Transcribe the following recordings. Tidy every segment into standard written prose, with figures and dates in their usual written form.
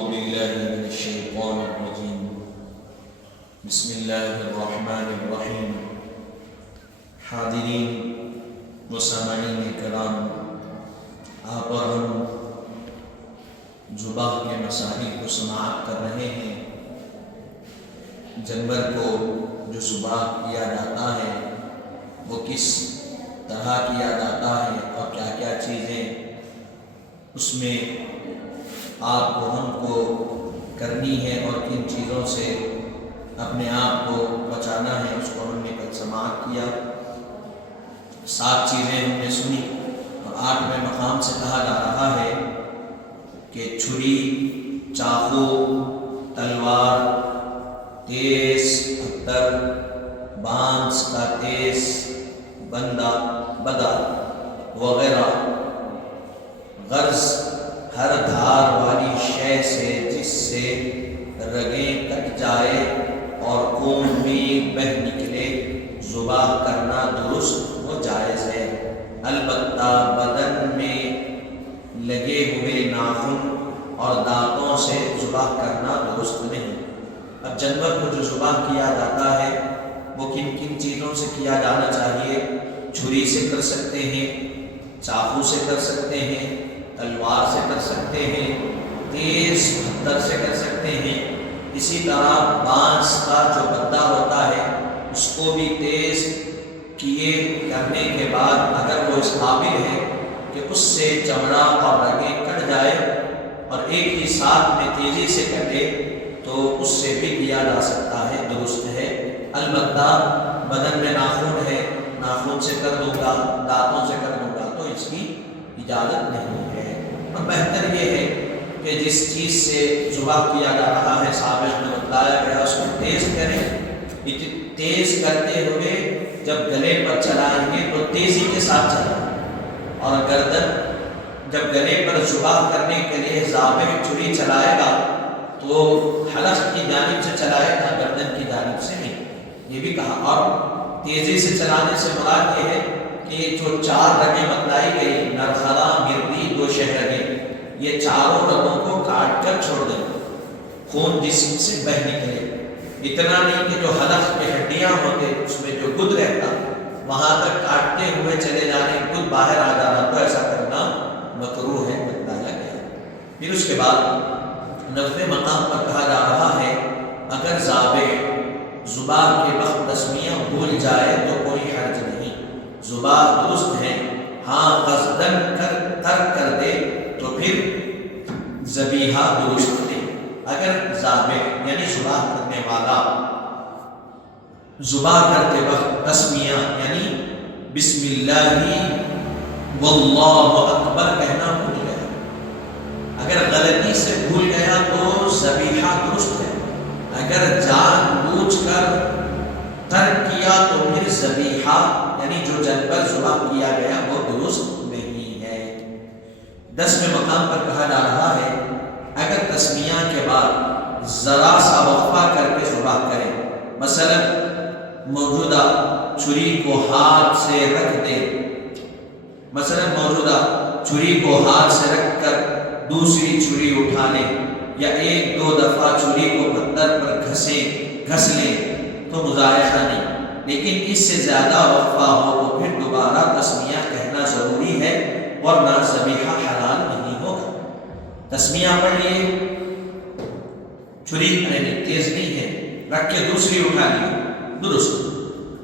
بالله من الشيطان الرجيم بسم الله الرحمن الرحیم۔ حاضرین و سامعین کرام، آپ اور ہم ذبح کے مسائل کو سماعت کر رہے ہیں۔ جانور کو جو ذبح کیا جاتا ہے وہ کس طرح کیا جاتا ہے اور کیا کیا چیزیں اس میں آپ کو ہم کو کرنی ہے اور کن چیزوں سے اپنے آپ کو بچانا ہے، اس کو ہم نے کل سماعت کیا۔ 7 چیزیں ہم نے سنی اور 8ویں مقام سے کہا جا رہا ہے کہ چھری، چاقو، تلوار، تیز پتھر، بانس کا تیز بدا وغیرہ، غرض ہر دھار والی شے سے جس سے رگیں کٹ جائے اور خون بھی بہہ نکلے، ذبح کرنا درست و جائز ہے۔ البتہ بدن میں لگے ہوئے ناخن اور دانتوں سے ذبح کرنا درست نہیں۔ اب جانور کو جو ذبح کیا جاتا ہے وہ کن کن چیزوں سے کیا جانا چاہیے؟ چھری سے کر سکتے ہیں، چاقو سے کر سکتے ہیں، تلوار سے کر سکتے ہیں، تیز پتھر سے کر سکتے ہیں۔ اسی طرح بانس کا جو بدہ ہوتا ہے اس کو بھی تیز کیے کرنے کے بعد اگر وہ اس قابل ہے کہ اس سے چمڑا اور رگیں کٹ جائے اور ایک ہی ساتھ میں تیزی سے کٹے تو اس سے بھی کیا جا سکتا ہے، درست ہے۔ البتہ بدن میں ناخن ہے، ناخن سے کر دوں گا، دانتوں سے کر دوں گا تو اس کی اجازت نہیں ہے۔ اور بہتر یہ ہے کہ جس چیز سے ذبح کیا جا رہا ہے سابق میں بتایا گیا اس کو تیز کریں۔ تیز کرتے ہوئے جب گلے پر چلائیں گے تو تیزی کے ساتھ چلائیں، اور گردن جب گلے پر ذبح کرنے کے لیے ذابح چھری چلائے گا تو حلق کی جانب سے چلائے گا، گردن کی جانب سے نہیں، یہ بھی کہا۔ اور تیزی سے چلانے سے مراد یہ ہے کہ جو 4 رگیں بتلائی گئی، نرخرا، مردی، 2 شہرگیں، یہ چاروں رگوں کو کاٹ کر چھوڑ دیں، خون جسم سے بہہ نکلے۔ اتنا نہیں کہ جو حلق کے ہڈیاں ہوتے اس میں جو گد رہتا وہاں تک کاٹتے ہوئے چلے جانے، گد باہر آ جانا، تو ایسا کرنا مکروہ ہے، بتایا گیا۔ پھر اس کے بعد 9ویں مقام پر کہا جا رہا ہے اگر ذابح ذبح کے وقت تسمیہ بھول جائے تو کوئی حرج نہیں، ذبح درست ہے۔ ہاں قصدن ترک کر دے تو پھر ذبیحہ درست ہے۔ اگر ذابح یعنی ذبح کرنے والا ذبح کرتے وقت تسمیہ یعنی بسم اللہ واللہ اکبر کہنا بھول گیا، اگر غلطی سے بھول گیا تو ذبیحہ درست ہے۔ اگر جان بوجھ کر ترک کیا تو پھر ذبیحہ یعنی جو جانور ذبح کیا گیا وہ درست نہیں ہے۔ 10ویں مقام پر کہا جا رہا ہے اگر تسمیہ کے بعد ذرا سا وقفہ کر کے ذبح کریں، مثلا موجودہ چھری کو ہاتھ سے رکھ دے، کر دوسری چھری اٹھا لیں، یا 1-2 دفعہ چھری کو پتھر پر گھس لیں تو مضائقہ نہیں، لیکن اس سے زیادہ وقفہ ہو تو پھر دوبارہ تسمیہ کہنا ضروری ہے ورنہ ذبیحہ حلال نہیں ہوگا۔ تسمیہ پڑھ لیے، چھری تیز نہیں ہے، رکھ کے دوسری اٹھا لی، درست۔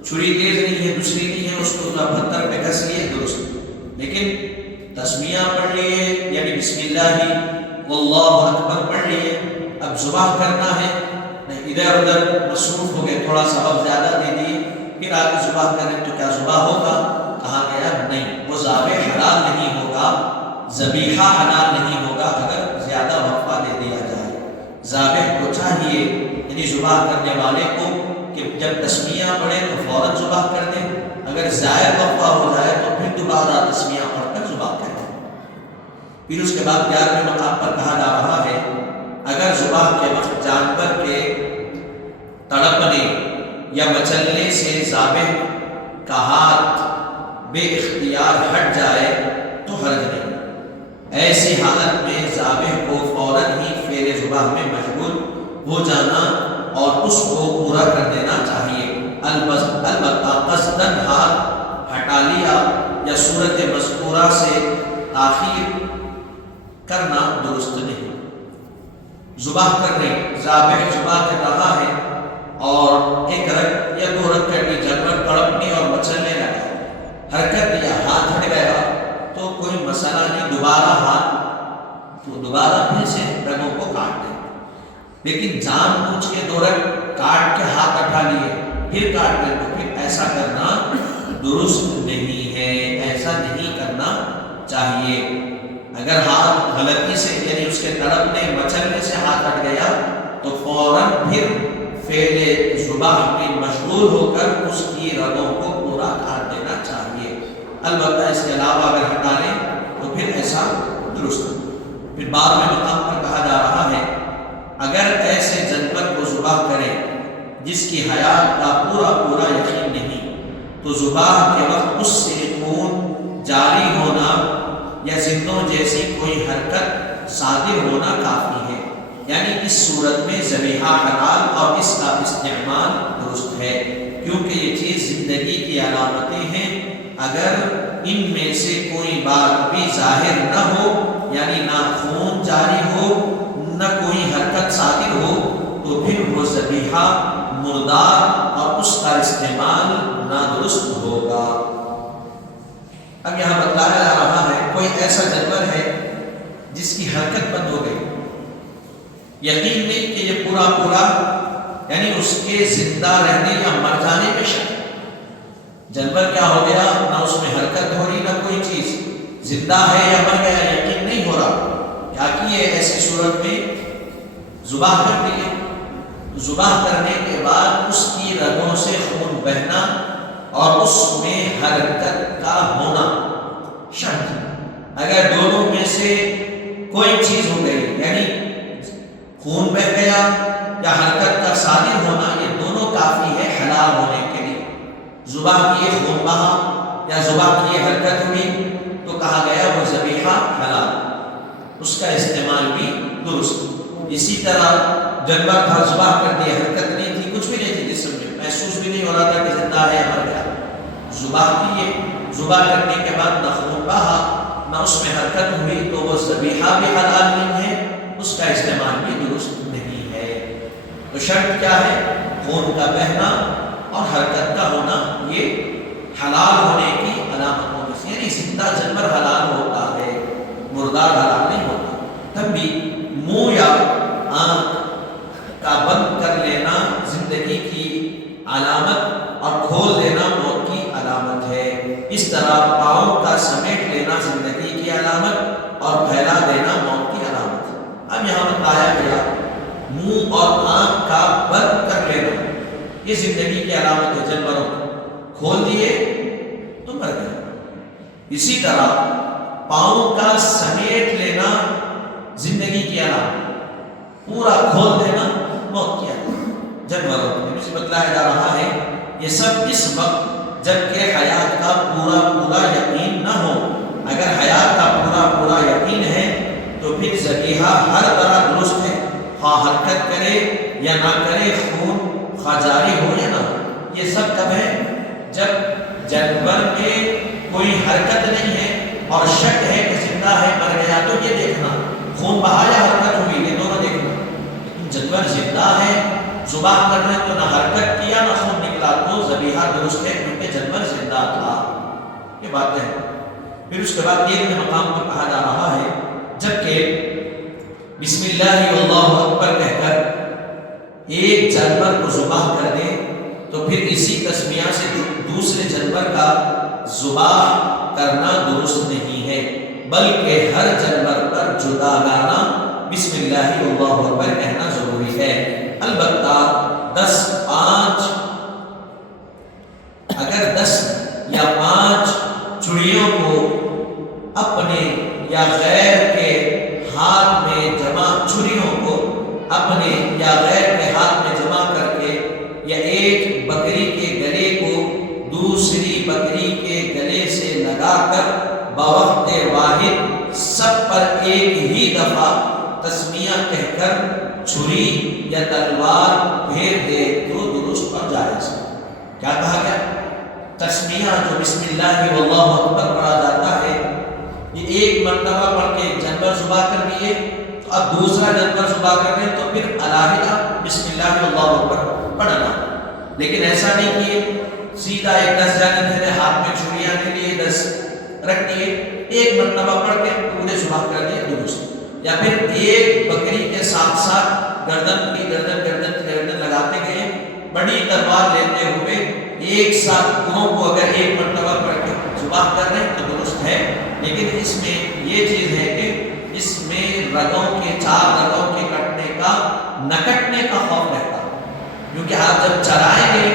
چھری تیز نہیں ہے، دوسری نہیں ہے، اس کو پتھر پہ گھس لیے، درست۔ لیکن تسمیہ پڑھ لیے یعنی بسم اللہ واللہ اکبر پڑھ لیے، اب ذبح کرنا ہے، نہیں ادھر ادھر مصروف ہو گئے، تھوڑا سا وقت زیادہ دے دیے، پھر آگے ذبح کریں تو کیا ذبح ہوگا؟ کہا گیا نہیں، وہ ذابح حلال نہیں ہوگا، ذبیحہ حلال نہیں ہوگا اگر زیادہ وقفہ دے دیا جائے۔ ذابح کو چاہیے یعنی ذبح کرنے والے کو کہ جب تسمیہ پڑھے تو فوراً ذبح کر دیں، اگر زائد وقفہ ہو جائے تو پھر دوبارہ تسمیہ پڑھ کر ذبح کر دیں۔ پھر اس کے بعد 11ویں مقام پر کہا جا رہا ہے اگر ذبح کے وقت جانور کے تڑپنے یا مچلنے سے ذابح کا ہاتھ بے اختیار ہٹ جائے تو حرج نہیں۔ ایسی حالت میں ذابح کو فوراً ہی ذکر ذبح میں مشغول ہو جانا اور اس کو پورا کر دینا چاہیے۔ البتہ قصداً ہاتھ ہٹا لیا یا صورت مذکورہ سے تاخیر کرنا درست نہیں۔ ذبح کرنے، ذابح ذبح کر رہا ہے اور ایک رکعت یا 2 رکعت کی جانور تڑپنے اور مچلنے لگا، حرکت دیا، ہاتھ ہٹ گیا تو کوئی مسئلہ نہیں، دوبارہ ہاتھ تو دوبارہ پھر سے رگوں کو کاٹ دیں۔ لیکن جان بوجھ کے 2 رگ کاٹ کے ہاتھ اٹھا لیے پھر کاٹ دیں تو پھر ایسا کرنا درست نہیں ہے، ایسا نہیں کرنا چاہیے۔ اگر ہاتھ غلطی سے یعنی اس کے تڑپنے مچلنے سے ہاتھ ہٹ گیا تو فوراً پھر فعل ذبح میں مشغول ہو کر اس کی رگوں کو پورا کاٹ دینا چاہیے۔ البتہ اس کے علاوہ اگر ہٹا لیں تو پھر ایسا درست نہیں۔ پھر بعد میں مقام پر کہا جا رہا ہے اگر ایسے جانور کو ذبح کرے جس کی حیات کا پورا یقین نہیں تو ذبح کے وقت اس سے خون جاری ہونا یا زندوں جیسی کوئی حرکت صادر ہونا کافی ہے، یعنی اس صورت میں ذبیحہ حلال اور اس کا استعمال درست ہے، کیونکہ یہ چیز زندگی کی علامتیں ہیں۔ اگر ان میں سے کوئی بات بھی ظاہر نہ ہو، یعنی نہ خون جاری ہو نہ کوئی حرکت صادر ہو، تو پھر وہ ذبیحہ مردار اور اس کا استعمال نادرست ہوگا۔ اب یہاں بتلایا جا رہا ہے کوئی ایسا جانور ہے جس کی حرکت بند ہو گئی، یقین نہیں کہ یہ پورا یعنی اس کے زندہ رہنے یا مر جانے میں شک، جانور کیا ہو گیا، نہ اس میں حرکت ہو رہی نہ کوئی چیز، زندہ ہے یا مر گیا یقین نہیں ہو رہا، کیا کیے ایسی صورت میں ذبح کر دیے۔ ذبح کرنے کے بعد اس کی رگوں سے خون بہنا اور اس میں حرکت کا ہونا شرط، اگر دونوں میں سے کوئی چیز ہو گئی یعنی خون بہ گیا یا حرکت کا صادر ہونا، یہ دونوں کافی ہے حلال ہونے کے لیے۔ ذبح کیے خون بہا یا ذبح کیے حرکت ہوئی تو کہا گیا وہ ذبیحہ حلال، اس کا استعمال بھی درست۔ اسی طرح جانور تھا ذبح کر دیا، حرکت نہیں تھی، کچھ بھی نہیں تھی جسم میں، محسوس بھی نہیں ہو رہا تھا کہ زندہ ہے یا مر گیا، ذبح کیے، ذبح کرنے کے بعد نہ خون بہا نہ اس میں حرکت ہوئی تو وہ ذبیحہ بھی حلال نہیں ہے، اس کا استعمال بھی درست نہیں ہے۔ تو شرط کیا ہے، خون کا بہنا اور حرکت کا ہونا، یہ حلال ہونے کی علامتوں میں سے، یعنی زندہ جانور حلال ہوتا ہے، مردار حلال نہیں ہوتا۔ تب بھی منہ یا آنکھ کا بند کر لینا زندگی کی علامت اور کھول دینا موت کی علامت ہے، اس طرح پاؤں کا سمیٹ لینا زندگی کی علامت اور پھیلا دینا موت کی علامت ہے۔ اب یہاں بتایا گیا منہ اور آنکھ کا بند کر لینا یہ زندگی کی علامت ہے، جانوروں کھول دیے تو مر گئے۔ اسی طرح پاؤں کا سمیٹ لینا زندگی کی علامت، پورا کھول دینا موت کی علامت جانوروں کو۔ اسے بتلایا جا رہا ہے یہ سب اس وقت جب کہ حیات کا پورا یقین نہ ہو، اگر حیات کا پورا یقین ہے تو پھر ذبیحہ ہر طرح درست ہے، خواہ حرکت کرے یا نہ کرے، خون خواہ جاری ہو یا نہ ہو۔ یہ سب کب ہے، جب جانور میں کوئی حرکت نہیں ہے اور شک ہے کہ زندہ ہے مر گیا تو یہ دیکھنا، خون بہا یا حرکت ہوئی یہ دونوں دیکھنا۔ لیکن جانور زندہ ہے، ذبح کرنے تو نہ حرکت کیا نہ خون نکلا تو ذبیحہ درست ہے کیونکہ جانور زندہ تھا۔ یہ بات ہے۔ پھر اس کے بعد ایک مقام پر کہا جا رہا ہے جبکہ بسم اللہ واللہ اکبر کہہ کر ایک جانور کو ذبح کر دے تو پھر اسی تسمیہ سے دوسرے جانور کا ذبح کرنا درست نہیں ہے، بلکہ ہر جانور پر جداگانہ بسم اللہ واللہ اکبر کہنا ضروری ہے۔ البتہ 10 یا 5 چڑیوں کو اپنے یا غیر کے ہاتھ میں جمع، چڑیوں کو اپنے یا غیر کے ہاتھ میں جمع کر کے یا ایک بکری کے گلے کو دوسری بکری کے گلے سے لگا کر بوقت واحد سب پر ایک ہی دفعہ تسمیہ کہہ کر چھری یا تلوار پھیر دے تو درست اور جائز ہے۔ کیا کہا گیا؟ تسمیہ جو بسم اللہ واللہ اکبر پڑھا جاتا ہے، یہ ایک مرتبہ پڑھ کے جانور ذبح کر دیے، اب دوسرا جانور ذبح کر رہے تو پھر علیحدہ بسم اللہ واللہ اکبر پڑھنا، لیکن ایسا نہیں کہ سیدھا ایک 10 جانور تھے ہاتھ میں چھریاں لے لیے 10 رکھ دیے، ایک مرتبہ پڑھ کے پورے ذبح کر دیے درست، یا پھر ایک بکری کے ساتھ ساتھ گردن لگاتے گئے، بڑی تلوار لیتے ہوئے ایک ساتھ دونوں کو اگر ایک مرتبہ پڑھ کے ذبح کر رہے ہیں تو درست ہے، لیکن اس میں یہ چیز ہے کہ اس میں رگوں کے 4 رگوں کے کٹنے کا نہ کٹنے کا خوف رہتا ہے، کیونکہ آپ جب چرائیں گے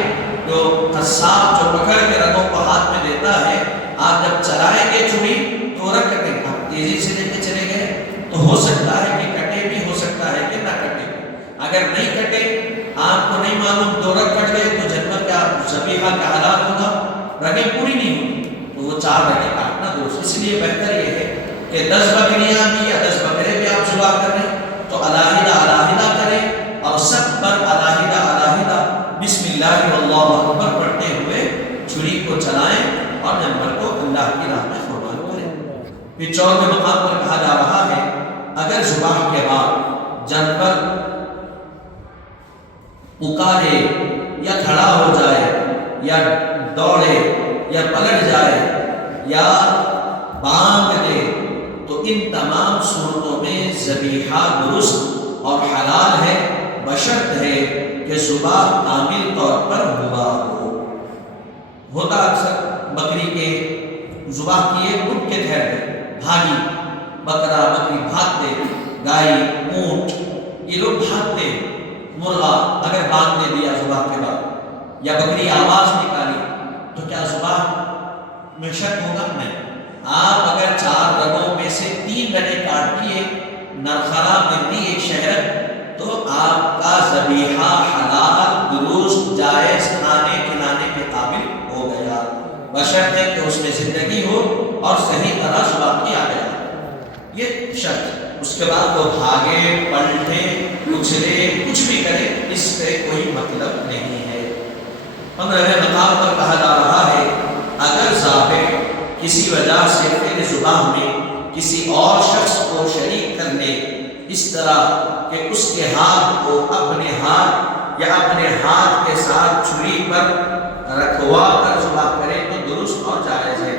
جو قصاب جو پکڑ کے رگوں کو ہاتھ میں دیتا ہے، آپ جب چلائیں گے چھری تو رگ کٹے گا، تیزی سے لے کے چلے گئے تو ہو سکتا ہے کہ کٹے بھی، ہو سکتا ہے کہ نہ کٹے، اگر نہیں کٹے آپ کو نہیں معلوم 2 رگ کٹ گئے تو جانور کا ذبیحہ کا حلال ہوگا، رگیں پوری نہیں ہوگی تو وہ 4 رگیں کاٹنا درست۔ اس لیے بہتر یہ ہے کہ 10 بکریاں بھی یا 10 بکرے بھی آپ ذبح کریں تو علیحدہ کریں اور سب پر علیحدہ بسم اللہ واللہ اکبر پڑھتے ہوئے چھری کو چلائیں اور جانور کو اللہ کی راہ میں قربان کریں۔ پھر 14 مقام پر کہا جا رہا ہے اگر ذبح کے بعد جانور پکارے یا کھڑا ہو جائے یا دوڑے یا پلٹ جائے یا بانگ دے تو ان تمام صورتوں میں ذبیحہ درست اور حلال ہے، بشرط ہے کہ ذبح کامل طور پر ہوا ہو۔ ہوتا اکثر بکری کے ذبح کیے اٹھ کے ٹھہر گئے، بھاگی، بکرا بکری بھاگتے، گائے اونٹ یہ لوگ بھاگتے، مرغا اگر باندھ دے دیا ذبح کے بعد یا بکری آواز نکالی تو کیا ذبح میں شک ہوگا؟ نہیں۔ آپ اگر 4 رگوں میں سے 3 رگیں کاٹ دیے، نرخرا ملتی ایک شہر، تو آپ کا ذبیحہ حلال درست جائز کھانے کھلانے کے قابل ہو گیا، بشرط ہے کہ اس میں زندگی ہو اور صحیح طرح ذبح کیا گیا، یہ شرط۔ اس کے بعد وہ بھاگے پلٹے اچھلے کچھ بھی کرے اس سے کوئی مطلب نہیں ہے۔ 15ویں مقام پر کہا جا رہا ہے اگر ذابح کسی وجہ سے پھر ذبح میں کسی اور شخص کو شریک کر لے، اس طرح کہ اس کے ہاتھ کو اپنے ہاتھ یا اپنے ہاتھ کے ساتھ چھری پر رکھوا کر ذبح کرے تو درست اور جائز ہے،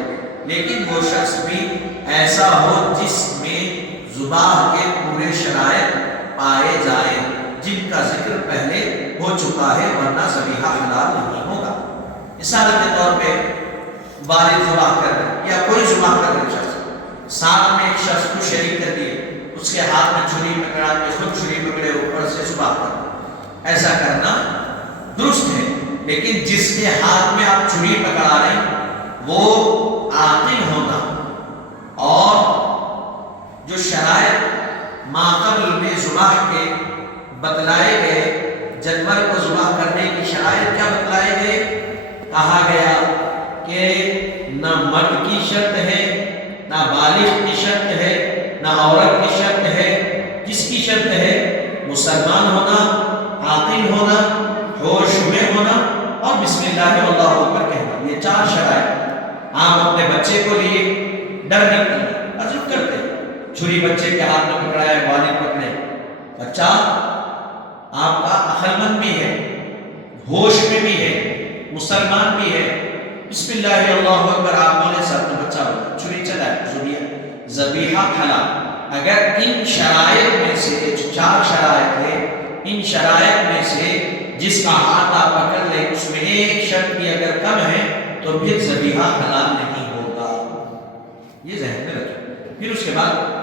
لیکن وہ شخص بھی ایسا ہو جس میں ذبح کے پورے شرائط پائے جائیں جن کا ذکر پہلے ہو چکا ہے، ورنہ ذبیحہ حلال نہیں ہوگا۔ مثال کے طور پہ والد ذبح کر رہے یا کوئی ذبح کر رہے شخص، ساتھ میں ایک شخص کو شریک کر دیے، اس کے ہاتھ میں چھری پکڑا کے خود چھری پکڑے اوپر سے ذبح کر، ایسا کرنا درست ہے، لیکن جس کے ہاتھ میں آپ چھری پکڑا رہے ہیں وہ عاقل ہونا اور جو شرائط ماقبل میں ذبح کے بتلائے گئے، جانور کو ذبح کرنے کی شرائط کیا بتلائے گئے؟ کہا گیا کہ نہ مرد کی شرط ہے، نہ بالغ کی شرط ہے، نہ عورت کی شرط ہے، کس کی شرط ہے؟ مسلمان ہونا، عاقل ہونا، ہوش میں ہونا اور بسم اللہ واللہ اکبر کہنا، یہ 4 شرائط۔ آپ اپنے بچے کو لیے ڈر نہیں کرنا، عجب کرتے چھری بچے کے ہاتھ میں پکڑا ہے، والد پکڑے، بچہ آپ کا عقل مند بھی ہے، ہوش میں بھی ہے، مسلمان بھی ہے، بسم اللہ اللہ اکبر آپ بولے سب تو بچہ ہوگا، چھری چلائے، ذبیحہ حلال۔ اگر ان شرائط میں سے 4 شرائط ہے، ان شرائط میں سے جس کا ہاتھ آپ پکڑ لیں اس میں ایک شرط بھی اگر کم ہے تو پھر ذبیحہ حلال نہیں ہوگا، یہ ذہن میں رکھیں۔ پھر اس کے بعد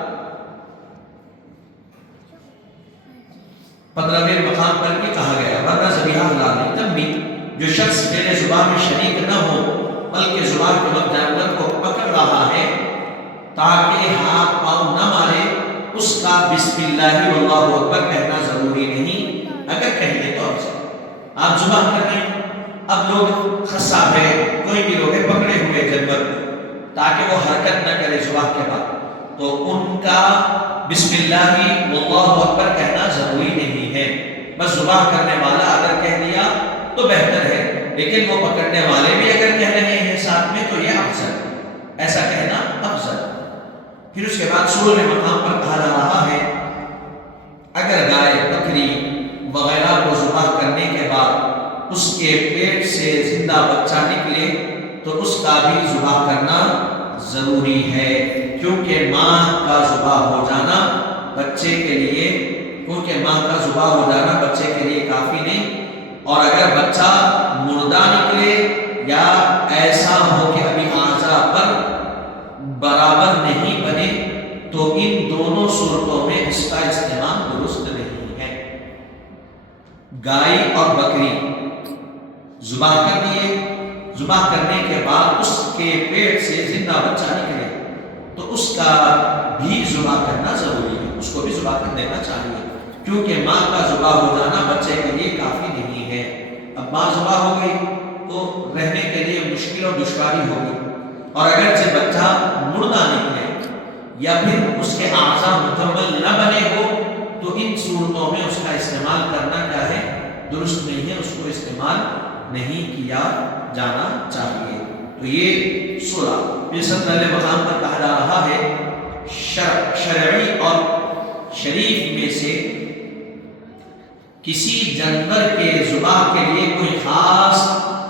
15ویں مقام پر بھی کہا گیا ورنہ ذبیحہ حلال نہیں۔ تب بھی جو شخص میرے ذبح میں شریک نہ ہو بلکہ ذبح کے وقت جانور کو پکڑ رہا ہے تاکہ ہاتھ پاؤں نہ مارے، اس کا بسم اللہ واللہ اکبر کہنا ضروری نہیں، اگر کہہ لے تو آپ ذبح کر رہے ہیں، اب لوگ خصاب ہے، کوئی بھی لوگ پکڑے ہوئے جانور تاکہ وہ حرکت نہ کرے ذبح کے بعد، تو ان کا بسم اللہ واللہ اکبر کہنا ضروری نہیں نہیں ہے. بس ذبح کرنے والا اگر کہہ دیا تو بہتر ہے، لیکن وہ پکڑنے والے بھی اگر کہہ رہے ہیں ساتھ میں تو یہ افضل، ایسا کہنا افضل. پھر اس کے بعد 16 مقام پر کہا جا رہا ہے اگر گائے بکری وغیرہ کو ذبح کرنے کے بعد اس کے پیٹ سے زندہ بچہ نکلے تو اس کا بھی ذبح کرنا ضروری ہے، کیونکہ ماں کا ذبح ہو جانا بچے کے لیے کافی نہیں. اور اگر بچہ مردہ نکلے یا ایسا ہو کہ ابھی اعضاء پر برابر نہیں بنے تو ان دونوں صورتوں میں اس کا استعمال درست نہیں ہے. گائے اور بکری ذبح کر دیے، ذبح کرنے کے بعد اس کے پیٹ سے زندہ بچہ نکلے تو اس کا بھی ذبح کرنا ضروری ہے، اس کو بھی ذبح کر دینا چاہیے، کیونکہ ماں کا ذبح ہو جانا بچے کے لیے کافی نہیں ہے. اب ماں ذبح ہو گئی تو رہنے کے لیے مشکل اور دشواری ہوگی، اور اگرچہ بچہ مردہ نکلے یا پھر اس کے اعضاء مکمل نہ بنے ہو تو ان صورتوں میں اس کا استعمال کرنا کیا ہے، درست نہیں ہے، اس کو استعمال نہیں کیا جانا چاہیے. تو یہ 17 مقام پر کہا جا رہا ہے شرعی اور شریف میں سے کسی جانور کے ذبح کے لیے کوئی خاص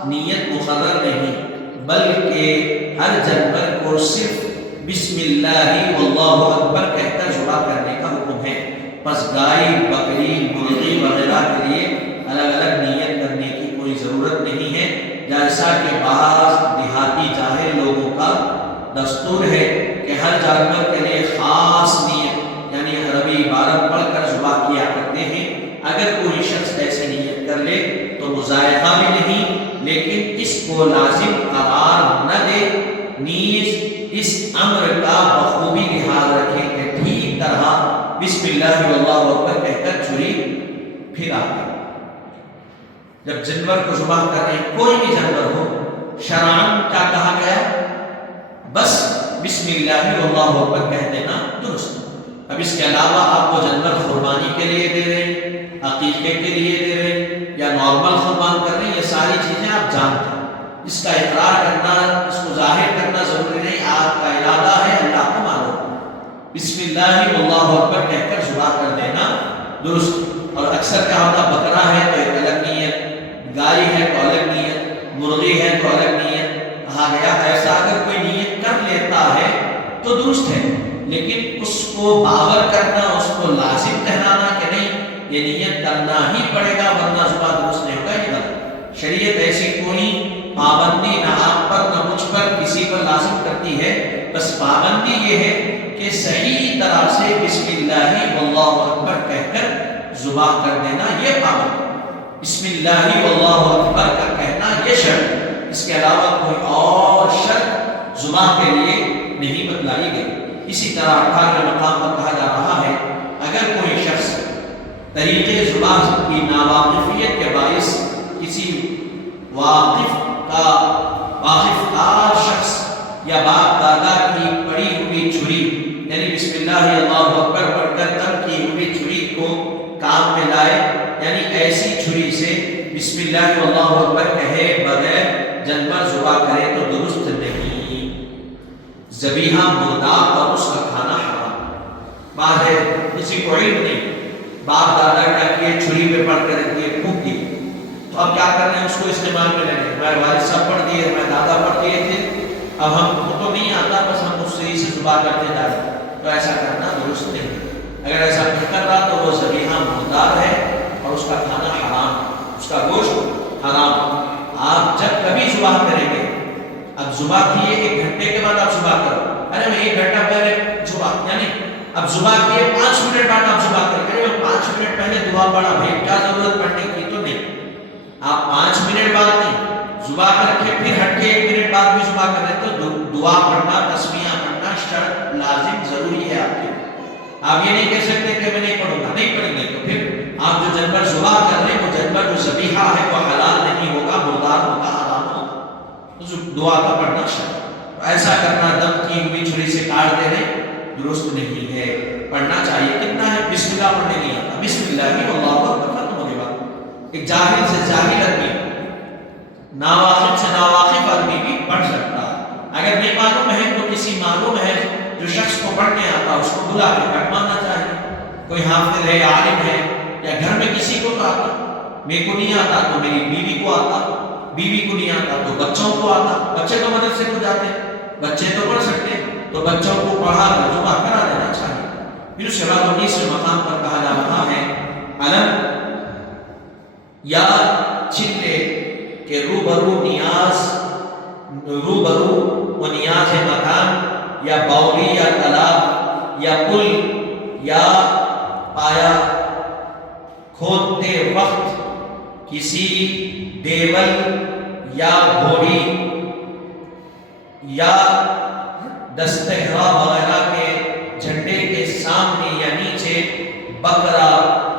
نیت مقرر نہیں، بلکہ ہر جانور کو صرف بسم اللہ واللہ اکبر کہہ کر ذبح کرنے کا حکم ہے. پس گائے بکری مرغی وغیرہ کے لیے الگ الگ نیت کرنے کی کوئی ضرورت نہیں ہے، جیسا کہ بعض دیہاتی جاہل لوگوں کا دستور ہے کہ ہر جانور کے لیے خاص نیت یعنی عربی عبارت پڑھ کر ذبح کیا کرتے ہیں. اگر کوئی شخص ایسی نیت کر لے تو مذائقہ بھی نہیں، لیکن اس کو لازم قرار نہ دے، نیز اس امر کا بخوبی لحاظ رکھے کہ ٹھیک طرح بسم اللہ واللہ اکبر کہہ کر چھری پھرا دے. جب جانور کو ذبح کر رہے ہیں، کوئی بھی جانور ہو، شرعاً کیا کہا گیا، بس بسم اللہ واللہ اکبر کہہ دینا درست. اب اس کے علاوہ آپ کو جانور قربانی کے لیے دے رہے ہیں، عقیقے کے لیے دے رہے ہیں یا نارمل قربان کر رہے ہیں، یہ ساری چیزیں آپ جانتے ہیں، اس کا اقرار کرنا، اس کو ظاہر کرنا ضروری نہیں. آپ کا ارادہ ہے اللہ کو معلوم، بسم اللہ واللہ اکبر کہہ کر ذبح کر دینا درست. اور اکثر کیا ہوتا، بکرا ہے تو ایک الگ نیت، گائے ہے تو الگ نیت، مرغی ہے تو الگ نیت کہا گیا. ایسا اگر کوئی نیت کر لیتا ہے تو درست ہے، لیکن اس کو باور کرنا، اس کو لازم کہلانا کہ نہیں یہ نیت کرنا ہی پڑے گا ورنہ ذبح درست نہیں ہوگا، یہ غلط. شریعت ایسی کوئی پابندی نہ آپ پر نہ مجھ پر کسی پر لازم کرتی ہے، بس پابندی یہ ہے کہ صحیح طرح سے بسم اللہ واللہ اکبر کہہ کر ذبح کر دینا، یہ پابندی. بسم اللہ واللہ اکبر کا کہنا یہ شرط، اس کے علاوہ کوئی اور شرط ذبح کے لیے نہیں بتلائی گئی. اسی طرح 18 مقام پر کہا جا رہا ہے اگر کوئی شخص طریقے ذبح کی ناواقفیت کے باعث کسی واقف شخص یا باپ دادا کی پڑی ہوئی چھری یعنی بسم اللہ اللہ اکبر پڑھ کر تب کی ہوئی چھری کو کام میں لائے، یعنی ایسی چھری سے بسم اللہ اللہ اکبر کہے بغیر جانور ذبح کرے تو درست نہیں. ذبیحہ مردار اور اس کا کھانا حرام. بات ہے کسی کو علم نہیں، باپ دادا کیا کیے چھری پہ پڑھ کر دیے پھونک دی، تو اب کیا کر رہے ہیں اس کو استعمال میں لیں. ہمارے والد صاحب پڑھ دیے، ہمارے دادا پڑھ دیے تھے، اب ہم کو تو نہیں آتا، بس ہم اس سے ذبح کرتے جا رہے ہیں، تو ایسا کرنا درست نہیں. اگر ایسا نہیں کر رہا تو وہ ذبیحہ مردار ہے اور اس کا کھانا حرام، اس کا گوشت حرام. آپ جب کبھی ذبح کریں گے، اب ذبح کیے 1 گھنٹے کے بعد آپ ذبح کرو، ارے میں 1 گھنٹہ پہلے ذبح، یعنی اب ذبح کیے 5 منٹ بعد آپ ذبح کریں، ارے میں 5 منٹ پہلے دعا پڑھا، بھائی کیا ضرورت پڑھنے کی تو نہیں. آپ 5 منٹ بعد نہیں ذبح کر کے پھر ہٹ کے 1 منٹ بعد بھی ذبح کر رہے تو دعا پڑھنا، تسمیہ پڑھنا شرط لازم ضروری ہے آپ کے. آپ یہ نہیں کہہ سکتے کہ میں نہیں پڑھوں گا، نہیں پڑھیں گے تو پھر آپ جو جانور ذبح کر رہے ہیں وہ جانور جو ذبیحہ ہے وہ حلال نہیں ہوگا، مردار ہوگا، حرام ہوگا، تو دعا کا پڑھنا شرط. ایسا کرنا دم کی ہوئی چھری سے کاٹ دینے درست نہیں ہے. پڑھنا چاہیے کتنا ہے، بسم اللہ پڑھنے نہیں آتا، بسم اللہ اللہ ایک جاہل سے جاہل آدمی، ناواقف سے ناواقف آدمی بھی پڑھ سکتا ہے۔ اگر نہیں معلوم ہے تو کسی معلوم ہے جو شخص کو پڑھنے آتا اس کو بلا کے پڑھوانا چاہیے۔ کوئی حافظ ہے، عالم ہے، یا گھر میں کسی کو تو آتا، میرے کو نہیں آتا تو میری بیوی کو آتا، بیوی کو نہیں آتا تو بچوں کو آتا۔ بچے تو مدرسے کو جاتے ہیں، بچے تو پڑھ سکتے ہیں، تو بچوں کو پڑھا ترجمہ کرا دینا چاہیے۔ پھر اس کے بعد 19ویں مقام پر کہا جا رہا ہے علم یا چلے کہ روبرو و نیاز مکان، یا باولی یا تالاب یا پل یا پایا کھودتے وقت کسی دیول یا گھوڑی یا دستہرا وغیرہ کے جھنڈے کے سامنے یا نیچے بکرا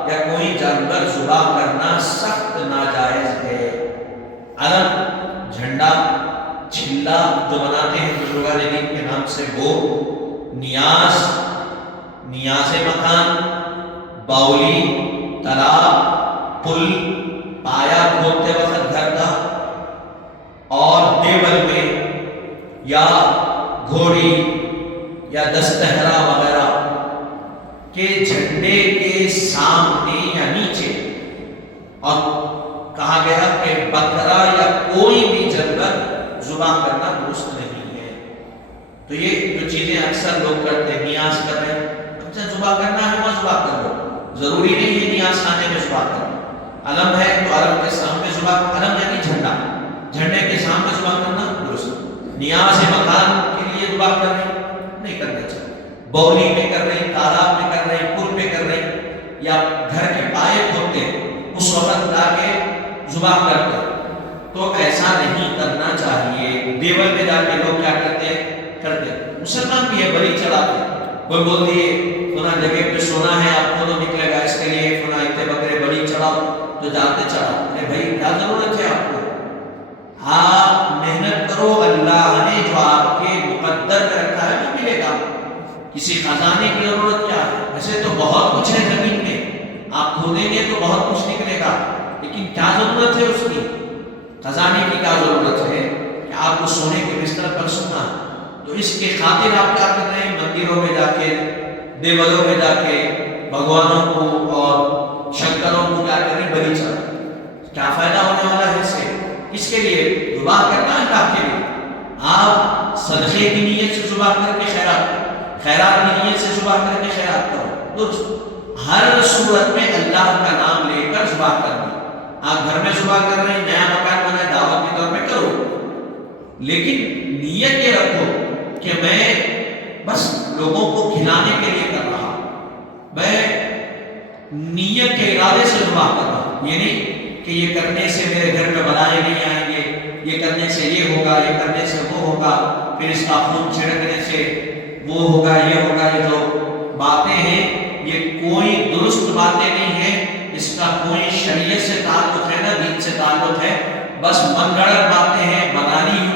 یا کوئی جانور ذبح کرنا سخت ناجائز ہے۔ علم جھنڈا چھلا جو بناتے ہیں بزرگان دین کے نام سے، وہ نیاز مکان، باولی، تالاب، پل، پایا کھودتے وقت گھر کا، اور دیول میں یا گھوڑی یا دستہرا وغیرہ کے جھنڈے کے سامنے یا نیچے، اور کہا گیا کہ بکرا یا کوئی بھی جانور ذبح کرنا درست نہیں ہے۔ تو یہ جو چیزیں اکثر لوگ کرتے ہیں، نیاز کر رہے ہیں، اچھا ذبح کرنا ہے وہاں ذبح کر لو، ضروری نہیں ہے نیاز کھانے میں ذبح کرنا۔ علم ہے تو علم کے سامنے ذبح، علم یعنی جھنڈا، جھنڈے کے سامنے ذبح کرنا درست۔ نیاز مکان کے لیے ذبح کر رہے ہیں، نہیں کرنا چاہیے۔ باولی میں کر رہے ہیں، تالاب میں کر رہے ہیں، پل پہ کر رہے ہیں، یا گھر کے پائے کھودتے ہیں، اس وقت لا کے ذبح کرتے ہیں، تو ایسا نہیں کرنا چاہیے۔ دیول میں جا کے لوگ کیا کرتے ہیں؟ مسلمان بھی ہے، بلی چڑھاتے ہیں۔ کوئی بول دیے فلاں جگہ پہ سونا ہے، آپ کو تو نکلے گا، اس کے لیے فلاں اتنے بکرے بلی چڑھاؤ، تو جاتے چڑھاؤ۔ ارے بھائی کیا ضرورت ہے آپ کو؟ آپ محنت کرو، اللہ نے جو آپ کے مقدر میں رکھا ہے وہ ملے گا۔ کسی خزانے کی ضرورت کیا ہے؟ ویسے تو بہت کچھ ہے زمین میں، آپ کھودیں گے تو بہت کچھ نکلے گا، لیکن کیا ضرورت ہے اس کی؟ خزانے کی کیا ضرورت ہے کہ آپ کو سونے کے بستر پر سونا؟ تو اس کے خاطر آپ کیا کر رہے ہیں؟ مندروں میں جا کے، دیولوں میں جا کے بھگوانوں کو اور شنکروں کو کیا کر رہے ہیں؟ بلی چڑھا۔ کیا فائدہ ہونے والا ہے اس سے؟ اس کے لیے ذبح کرنا ہے اللہ کے لیے۔ آپ صدقے کی نیت سے ذبح کر کے خیرات کی نیت سے ذبح کر کے خیرات کرو، درست۔ ہر صورت میں اللہ کا نام لے کر ذبح کرنا۔ آپ گھر میں ذبح کر رہے ہیں، نیا مکان بنا ہے، دعوت کے طور پہ کرو، لیکن نیت یہ رکھو کہ میں بس لوگوں کو کھلانے کے لیے کر رہا، میں نیت کے ارادے سے ذبح کر رہا، یہ نہیں کہ یہ کرنے سے میرے گھر میں بلائیں نہیں آئیں گے، یہ کرنے سے یہ ہوگا، یہ کرنے سے وہ ہوگا، پھر اس کا خون چھڑکنے سے وہ ہوگا، یہ ہوگا۔ یہ جو باتیں ہیں یہ کوئی درست باتیں نہیں ہیں، اس کا کوئی شریعت سے تعلق ہے نہ دین سے تعلق ہے، بس من گھڑت باتیں ہیں، بنانی